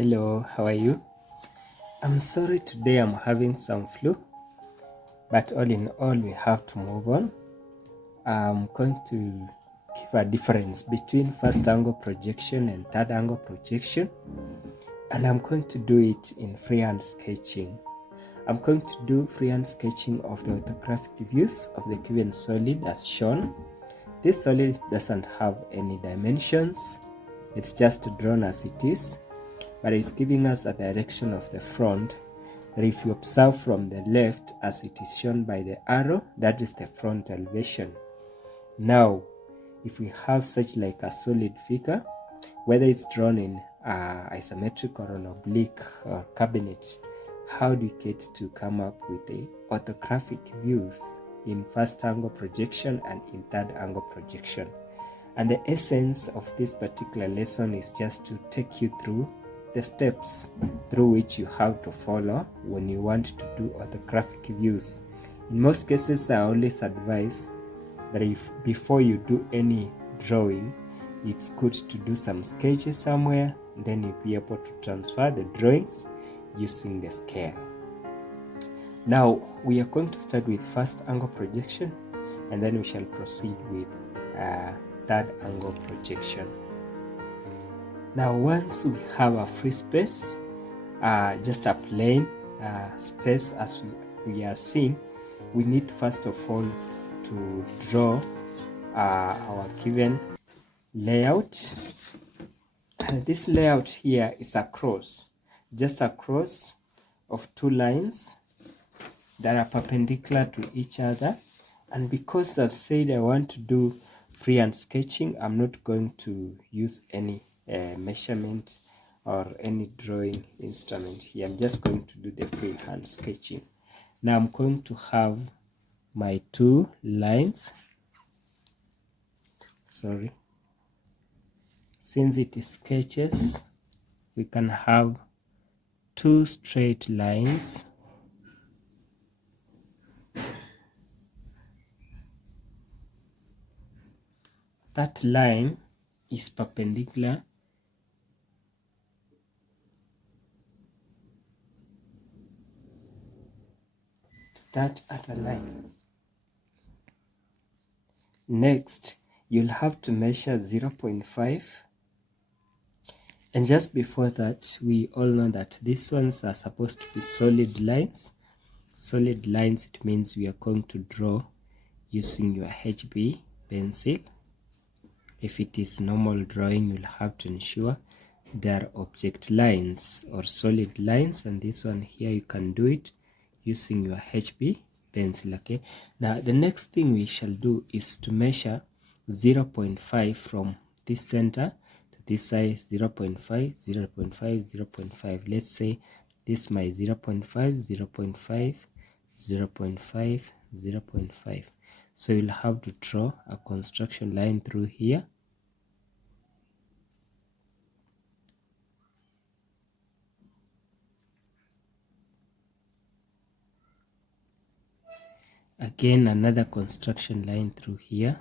Hello, how are you? I'm sorry today I'm having some flu, but all in all, we have to move on. I'm going to give a difference between first angle projection and third angle projection, and I'm going to do it in freehand sketching. I'm going to do freehand sketching of the orthographic views of the given solid as shown. This solid doesn't have any dimensions, it's just drawn as it is, but it's giving us a direction of the front that if you observe from the left as it is shown by the arrow, that is the front elevation. Now, if we have such like a solid figure, whether it's drawn in isometric or an oblique or cabinet, how do you get to come up with the orthographic views in first angle projection and in third angle projection? And the essence of this particular lesson is just to take you through the steps through which you have to follow when you want to do orthographic views. In most cases, I always advise that if before you do any drawing, it's good to do some sketches somewhere, then you'll be able to transfer the drawings using the scale. Now, we are going to start with first angle projection, and then we shall proceed with third angle projection. Now, once we have a free space, just a plain space as we are seeing, we need first of all to draw our given layout. And this layout here is a cross, just a cross of two lines that are perpendicular to each other. And because I've said I want to do freehand sketching, I'm not going to use any measurement or any drawing instrument here. I'm just going to do the freehand sketching. Now I'm going to have my two lines. Since it is sketches, we can have two straight lines. That line is perpendicular to that other line. Next, you'll have to measure 0.5. And just before that, we all know that these ones are supposed to be solid lines. Solid lines, it means we are going to draw using your HB pencil. If it is normal drawing, you'll have to ensure there are object lines or solid lines, and this one here you can do it using your HB pencil. Okay, now the next thing we shall do is to measure 0.5 from this center to this side. 0.5, 0.5, 0.5. Let's say this is my 0.5, 0.5, 0.5, 0.5. So you'll have to draw a construction line through here. Again, another construction line through here.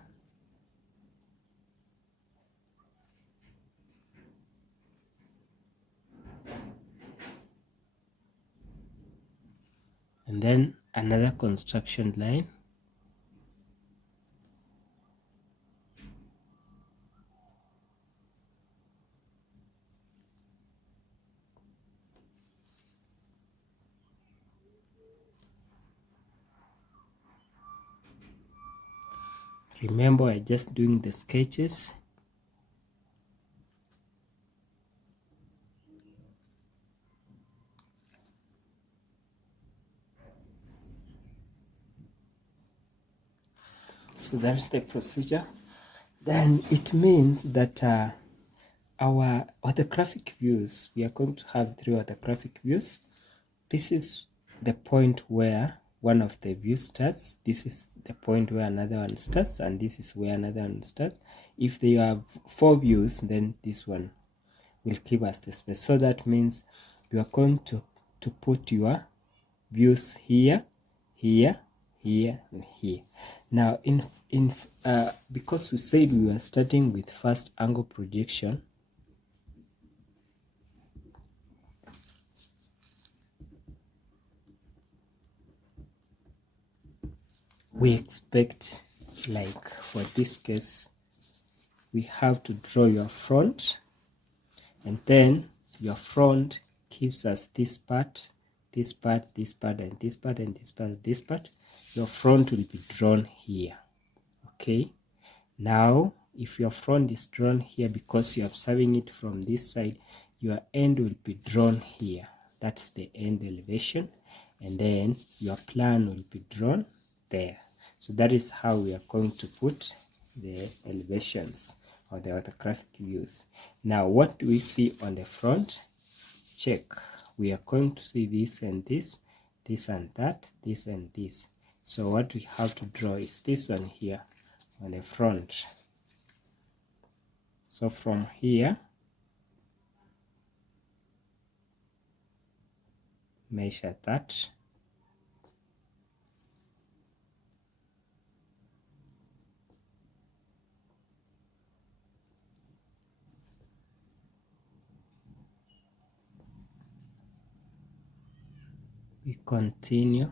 And then another construction line. Remember, I'm just doing the sketches. So that's the procedure. Then it means that our orthographic views, we are going to have three orthographic views. This is the point where one of the views starts. This is the point where another one starts, and this is where another one starts. If they have four views, then this one will give us the space. So that means you are going to put your views here, here, here, and here. Now, because we said we were starting with first angle projection, we expect, like for this case, we have to draw your front, and then your front gives us this part, this part, this part, and this part, and this part, this part. Your front will be drawn here. Okay, now if your front is drawn here, because you're observing it from this side, your end will be drawn here. That's the end elevation, and then your plan will be drawn there. So that is how we are going to put the elevations or the orthographic views. Now what do we see on the front? Check. We are going to see this and this, this and that, this and this. So what we have to draw is this one here on the front. So from here, measure that. We continue.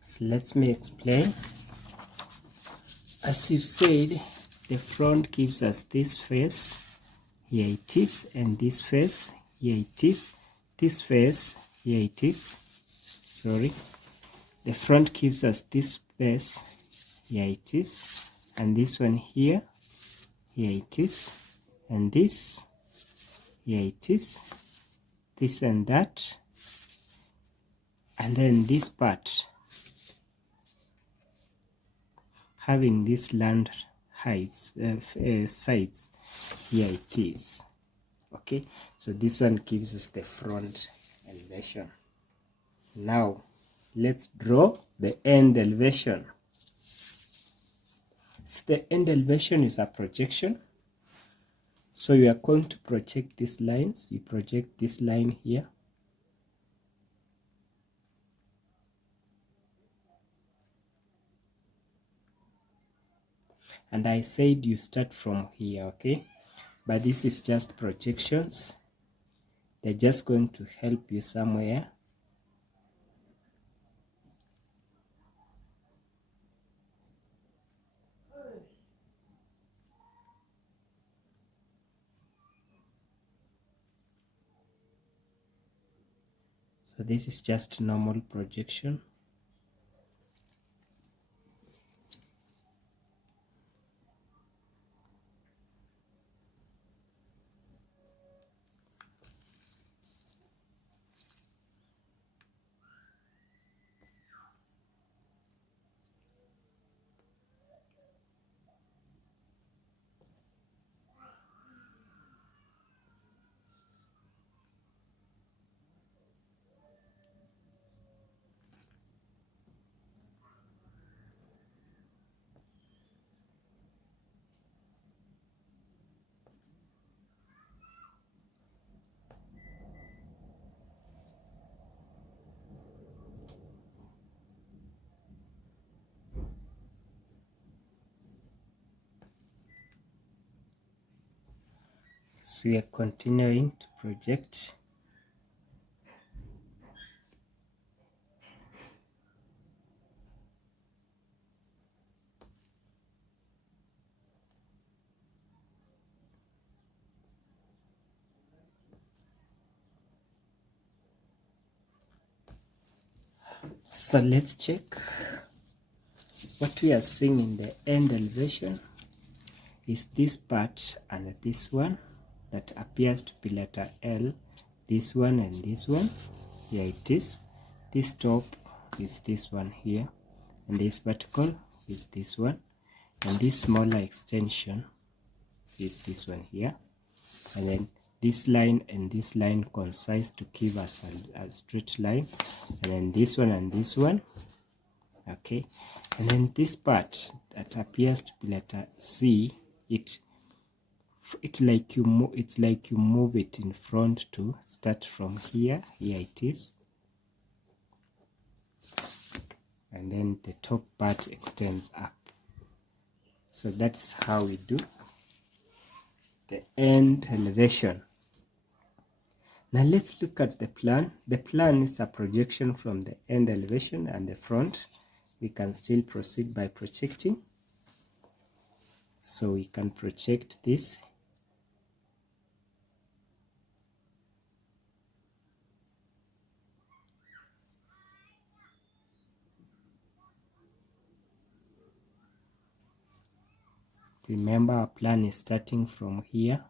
So let me explain. As you said, the front gives us this face, here it is, and this face, here it is, this face, here it is. Sorry. The front gives us this face, here it is, and this one here, here it is, and this, here it is, this and that, and then this part having this land heights sides, here it is. Okay, so this one gives us the front elevation. Now let's draw the end elevation. So the end elevation is a projection. So you are going to project these lines. You project this line here. And I said you start from here, okay? But this is just projections. They're just going to help you somewhere. So this is just normal projection. So we are continuing to project. So let's check. What we are seeing in the end elevation is this part and this one that appears to be letter L. this one and this one. Here it is. This top is this one here, and this vertical is this one, and this smaller extension is this one here, and then this line and this line coincide to give us a straight line, and then this one and this one. Okay, and then this part that appears to be letter C, it's like you move it in front to start from here. Here it is, and then the top part extends up. So that's how we do the end elevation. Now let's look at the plan. The plan is a projection from the end elevation and the front. We can still proceed by projecting. So we can project this. Remember, our plan is starting from here.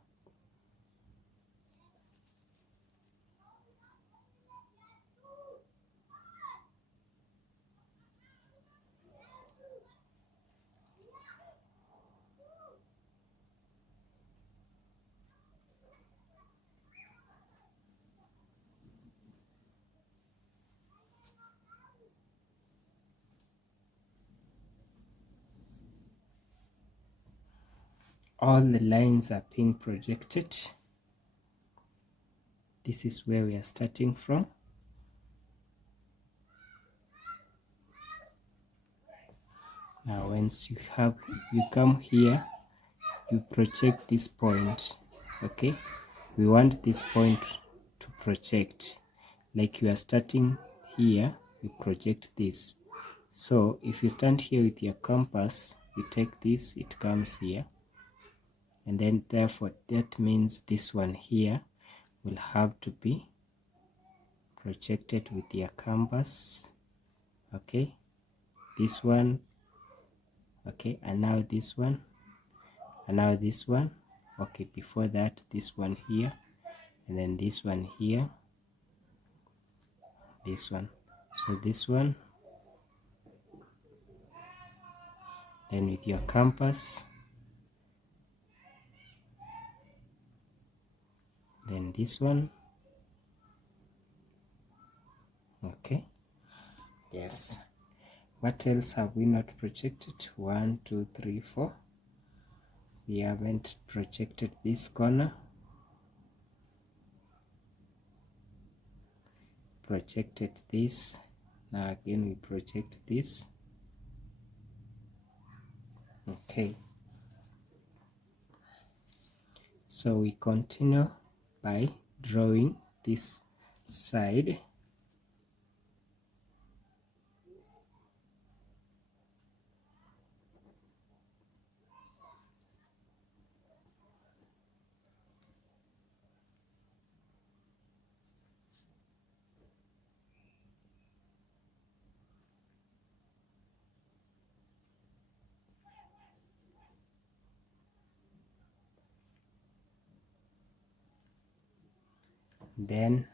All the lines are being projected. This is where we are starting from. Now once you come here, you project this point. Okay, we want this point to project. Like you are starting here, you project this. So if you stand here with your compass, you take this, it comes here, and then therefore that means this one here will have to be projected with your compass. Okay, this one. Okay, and now this one, and now this one. Okay, before that, this one here, and then this one here, this one. So this one, then with your compass, then this one. Okay, yes. What else have we not projected? 1, 2, 3, 4. We haven't projected this corner. Projected this. Now again we project this. Okay. So we continue by drawing this side. Then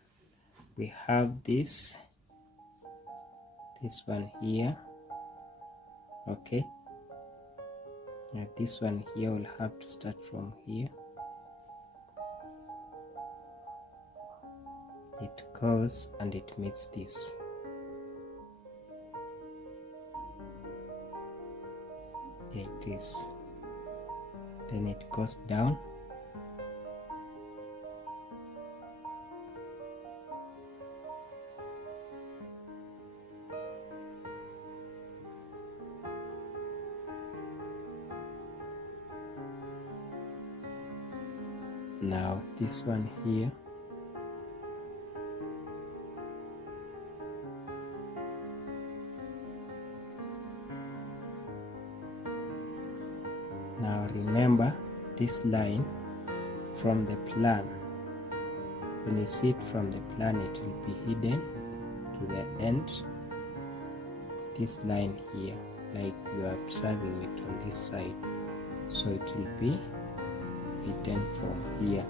we have this one here. Okay, now this one here will have to start from here. It goes and it meets this. Here it is. Then it goes down. Now this one here, now remember this line from the plan. When you see it from the plan, it will be hidden to the end. This line here, like you are observing it on this side, so it will be hidden from here.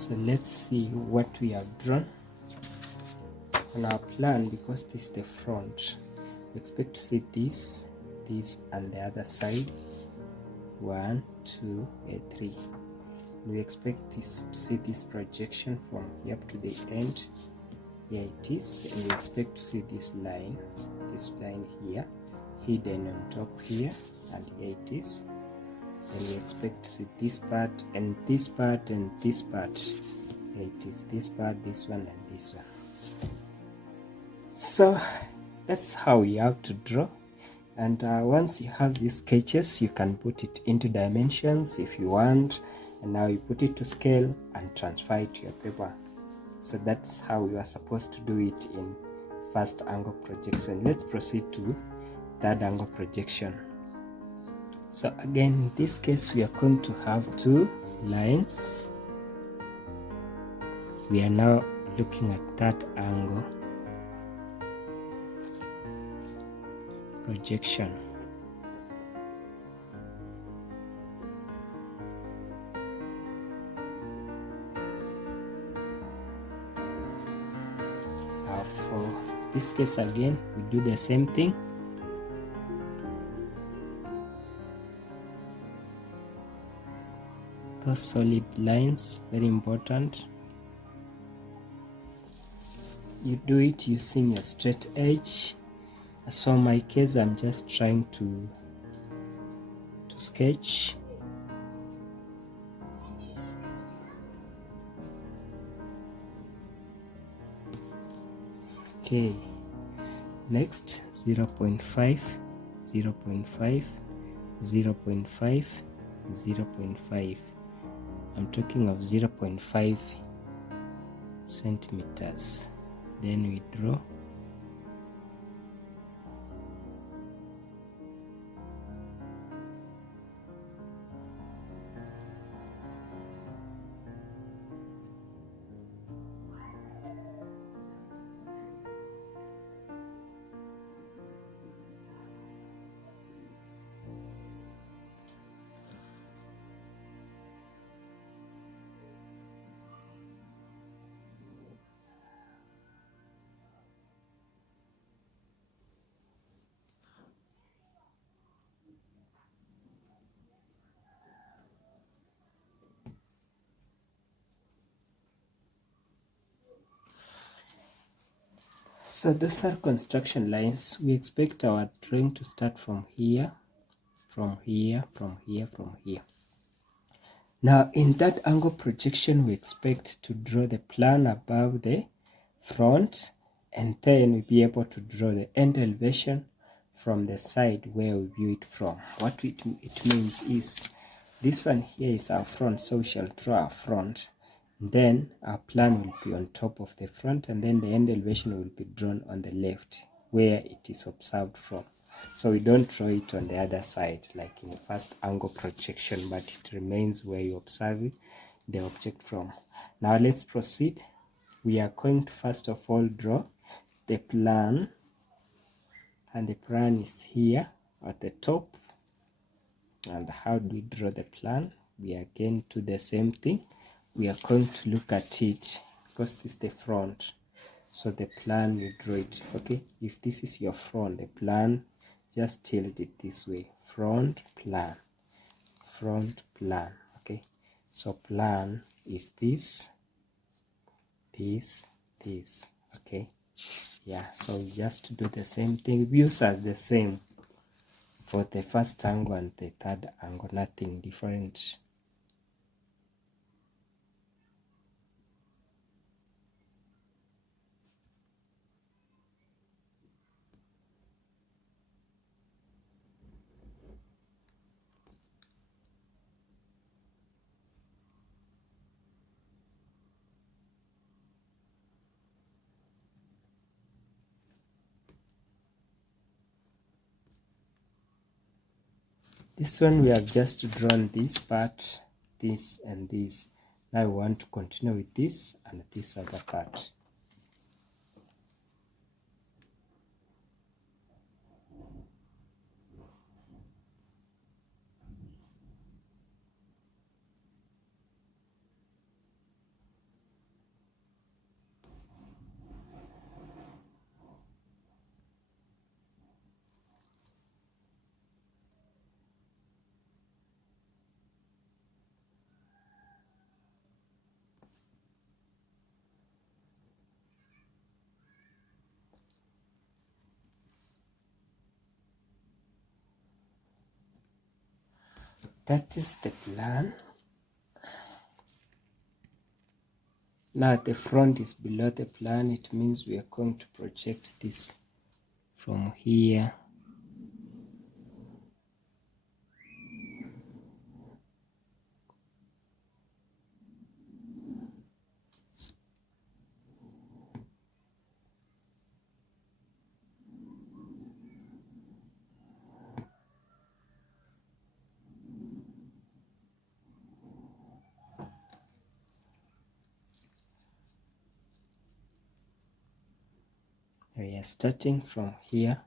So let's see what we have drawn on our plan. Because this is the front, we expect to see this, and the other side. 1, 2, 3. We expect this to see this projection from here up to the end. Here it is, and we expect to see this line here hidden on top here, and here it is. And we expect to see this part and this part and this part. Here it is, this part, this one, and this one. So that's how we have to draw. And once you have these sketches, you can put it into dimensions if you want, and now you put it to scale and transfer it to your paper. So that's how you are supposed to do it in first angle projection. Let's proceed to third angle projection. So again, in this case, we are going to have two lines. We are now looking at third angle projection. For this case again, we do the same thing. Those solid lines, very important. You do it using your straight edge. As for my case, I'm just trying to sketch. Okay, next 0.5, 0.5, 0.5, 0.5. I'm talking of 0.5 centimeters. Then we draw. So those are construction lines. We expect our drawing to start from here, from here, from here, from here. Now in that angle projection, we expect to draw the plan above the front, and then we'll be able to draw the end elevation from the side where we view it from. What it means is, this one here is our front, so we shall draw our front. Then our plan will be on top of the front, and then the end elevation will be drawn on the left where it is observed from. So we don't draw it on the other side like in the first angle projection, but it remains where you observe the object from. Now let's proceed. We are going to first of all draw the plan, and the plan is here at the top. And how do we draw the plan? We again do the same thing. We are going to look at it because this is the front, so the plan, we draw it. Okay, if this is your front, the plan, just tilt it this way: front plan, front plan. Okay, so plan is this, this, this. Okay, yeah, so just do the same thing. Views are the same for the first angle and the third angle, nothing different. This one we have just drawn this part, this and this. Now we want to continue with this and this other part. That is the plan. Now the front is below the plan. It means we are going to project this from here we are starting from here.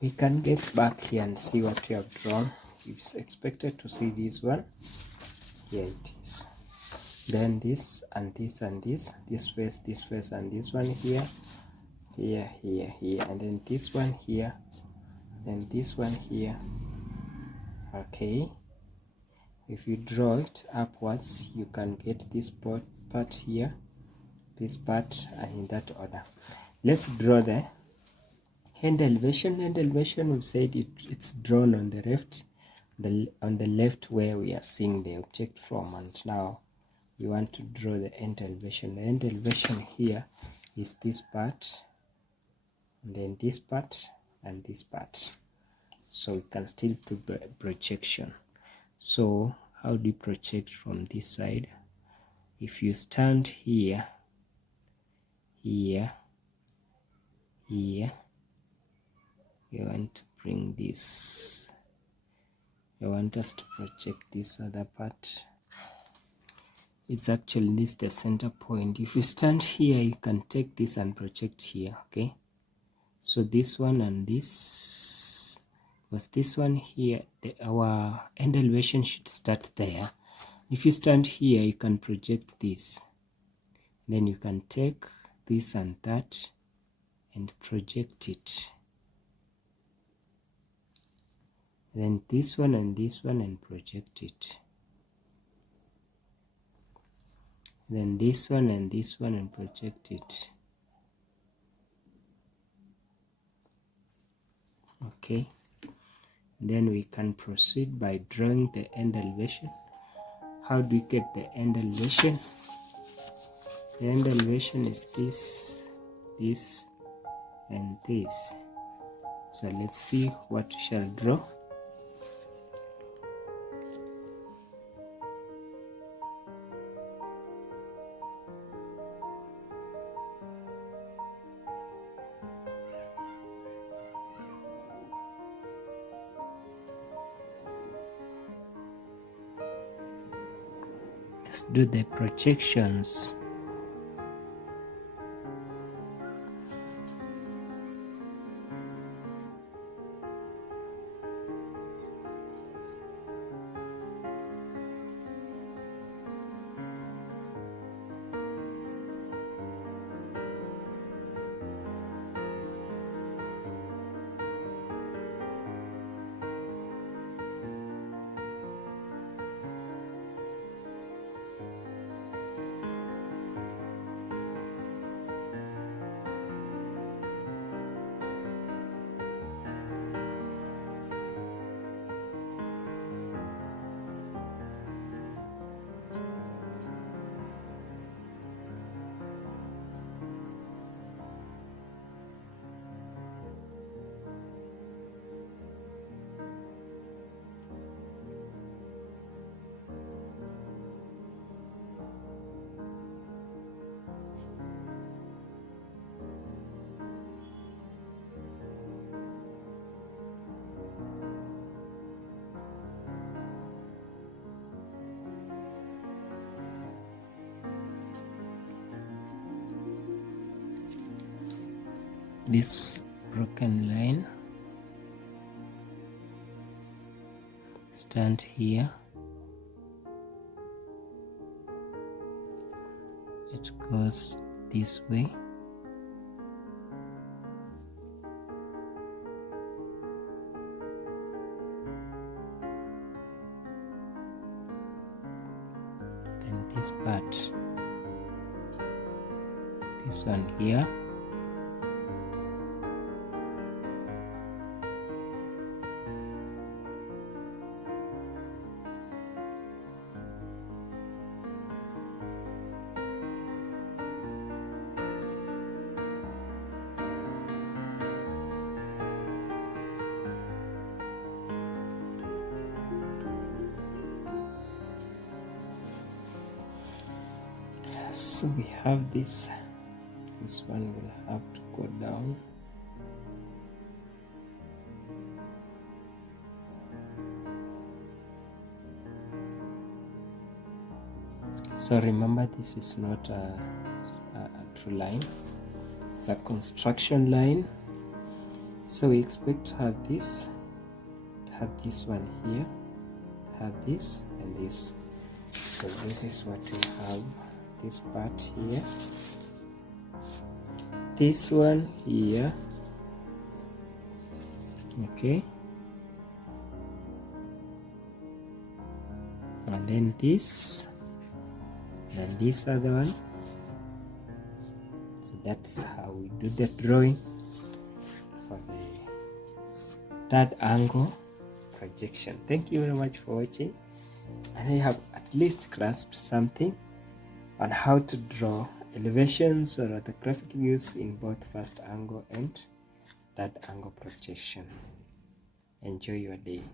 We can get back here and see what we have drawn. It's expected to see this one. Here it is. Then this and this and this face and this one here, here, and then this one here, then this one here. Okay, if you draw it upwards, you can get this part here, this part, and in that order. Let's draw the hand elevation. Hand elevation, we said it's drawn on the left, on the left where we are seeing the object from, and now we want to draw the end elevation. The end elevation here is this part, and then this part, and this part. So we can still do projection. So how do you project from this side? If you stand here, here, here, you want to bring this. I want us to project this other part. It's actually this the center point. If you stand here, you can take this and project here. Okay, so this one and this, because this one here, our end elevation should start there. If you stand here, you can project this, then you can take this and that and project it, then this one and this one and project it, then this one and this one and project it. Okay, then we can proceed by drawing the end elevation. How do we get the end elevation? The end elevation is this, this, and this. So let's see what we shall draw. Let's do the projections. this broken line, stand here, it goes this way, then this part, this one here, so we have this one will have to go down. So remember, this is not a true line, it's a construction line. So we expect to have this one here, have this and this. So this is what we have, this part here, this one here, okay, and then this, then this other one. So that's how we do the drawing for the third angle projection. Thank you very much for watching, and I have at least grasped something on how to draw elevations or orthographic views in both first angle and third angle projection. Enjoy your day.